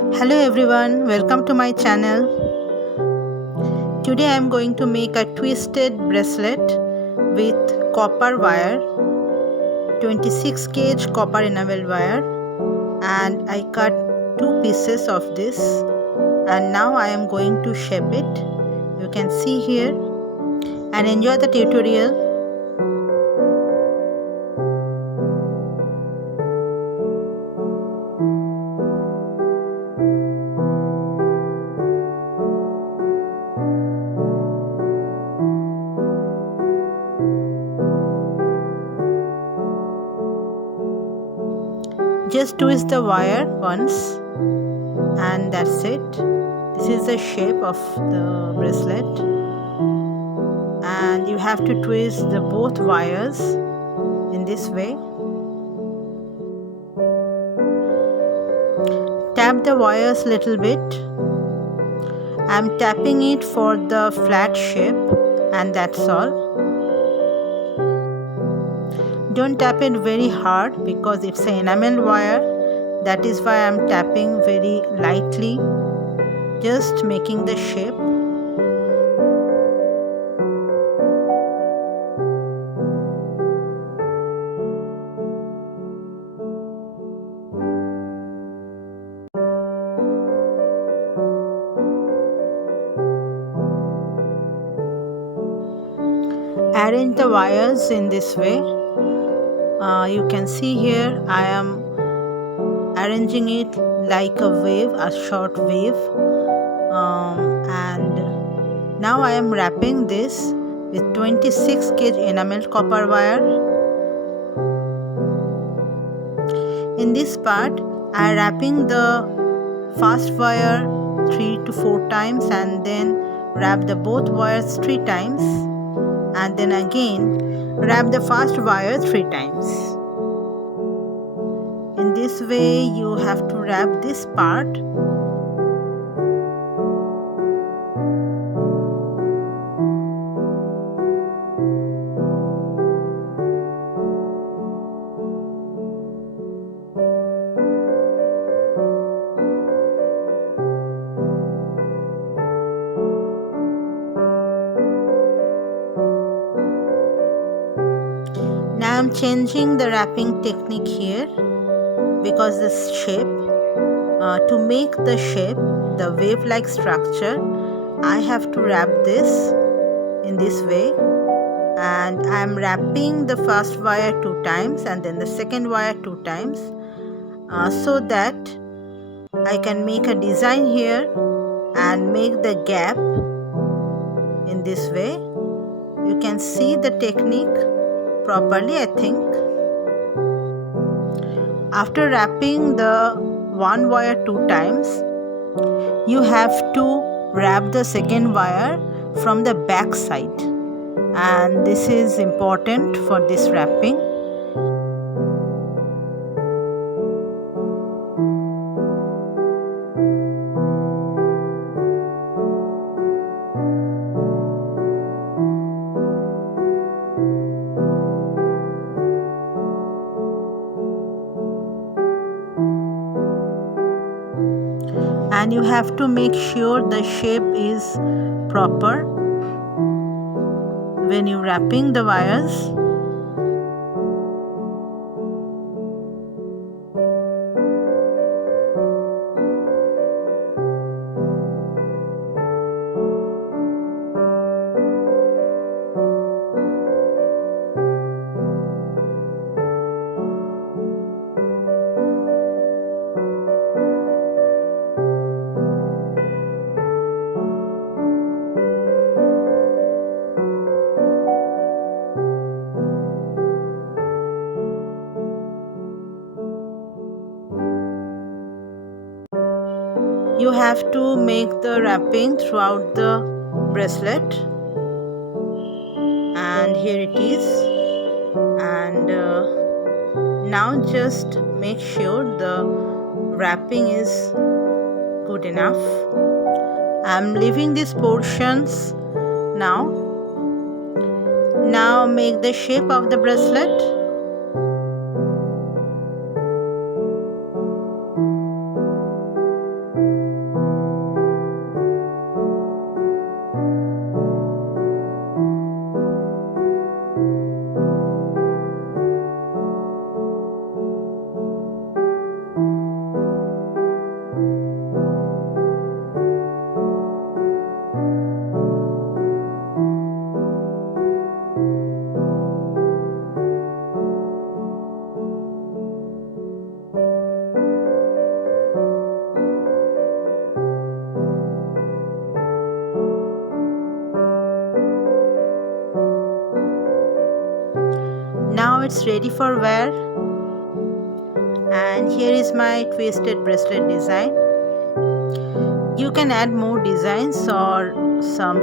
Hello everyone, welcome to my channel. Today I am going to make a twisted bracelet with copper wire, 26 gauge copper enamel wire, and I cut two pieces of this and now I am going to shape it. You can see here and enjoy the tutorial. Just twist the wire once and that's it. This is the shape of the bracelet and you have to twist the both wires in this way. Tap the wires little bit. I'm tapping it for the flat shape and that's all. Don't tap it very hard because it's an enamel wire. That is why I'm tapping very lightly, just making the shape. Arrange the wires in this way. You can see here I am arranging it like a wave, a short wave, and now I am wrapping this with 26 gauge enamel copper wire. In this part I am wrapping the first wire 3 to 4 times and then wrap the both wires 3 times and then again wrap the first wire 3 times. In this way you have to wrap this part. Now I am changing the wrapping technique here because this shape, to make the shape, the wave-like structure, I have to wrap this in this way and I am wrapping the first wire 2 times and then the second wire 2 times so that I can make a design here and make the gap in this way. You can see the technique properly, I think. After wrapping the one wire 2 times, you have to wrap the second wire from the back side, and this is important for this wrapping. And you have to make sure the shape is proper when you're wrapping the wires. You have to make the wrapping throughout the bracelet, and here it is. And now just make sure the wrapping is good enough. I'm leaving these portions now. Now make the shape of the bracelet. it's ready for wear. And here is my twisted bracelet design. You can add more designs or some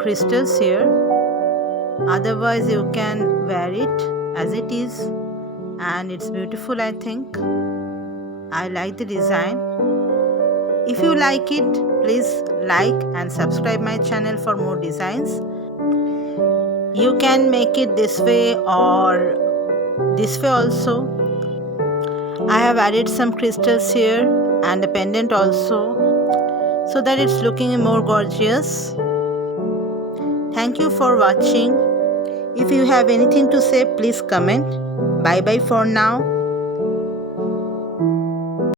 crystals here. Otherwise you can wear it as it is, and it's beautiful. I think I like the design. If you like it, please like and subscribe my channel for more designs. You can make it this way or this way also. I have added some crystals here and a pendant also, so that it's looking more gorgeous. Thank you for watching. If you have anything to say, please comment. Bye bye for now.